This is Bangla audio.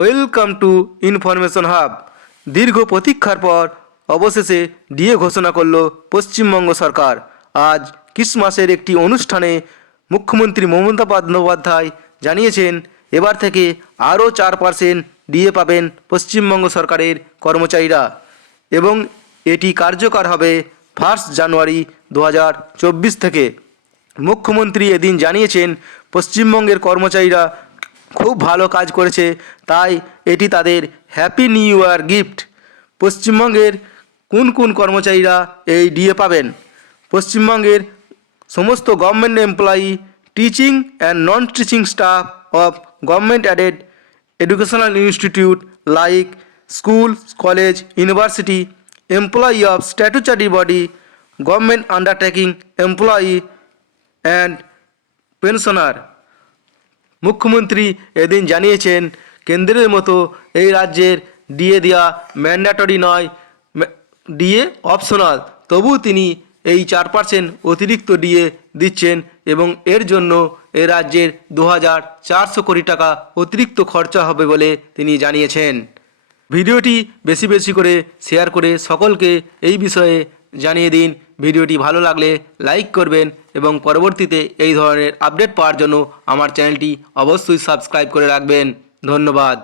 ওয়েলকাম টু ইনফরমেশন হাব দীর্ঘ প্রতীক্ষার পর অবশেষে ডিএ ঘোষণা করল পশ্চিমবঙ্গ সরকার। আজ ক্রিসমাসের একটি অনুষ্ঠানে মুখ্যমন্ত্রী মমতা বন্দ্যোপাধ্যায় জানিয়েছেন, এবার থেকে আরও চার পার্সেন্ট ডিএ পাবেন পশ্চিমবঙ্গ সরকারের কর্মচারীরা। এবং এটি কার্যকর হবে ফার্স্ট জানুয়ারি দু হাজার চব্বিশ থেকে। মুখ্যমন্ত্রী এদিন জানিয়েছেন, পশ্চিমবঙ্গের কর্মচারীরা খুব ভালো কাজ করেছে, তাই এটি তাদের হ্যাপি নিউ ইয়ার গিফট পশ্চিমবঙ্গের কোন কোন কর্মচারীরা এই ডিএ পাবেন? পশ্চিমবঙ্গের সমস্ত government employee teaching and non teaching staff of government aided educational institute like school college university employee of statutory body government undertaking employee and pensioner মুখ্যমন্ত্রী এদিন জানিয়েছেন, কেন্দ্রের মতো এই রাজ্যের ডিএ দেওয়া ম্যান্ডেটরি নয় ডিএ অপশনাল। তবু তিনি এই চার পার্সেন্ট অতিরিক্ত ডিএ দিচ্ছেন এবং এর জন্য এ রাজ্যের দু হাজার চারশো কোটি টাকা অতিরিক্ত খরচা হবে বলে তিনি জানিয়েছেন। ভিডিওটি বেশি বেশি করে শেয়ার করে সকলকে এই বিষয়ে জানিয়ে দিন। ভিডিওটি ভালো লাগলে লাইক করবেন এবং পরবর্তীতে এই ধরনের আপডেট পাওয়ার জন্য আমার চ্যানেলটি অবশ্যই সাবস্ক্রাইব করে রাখবেন। ধন্যবাদ।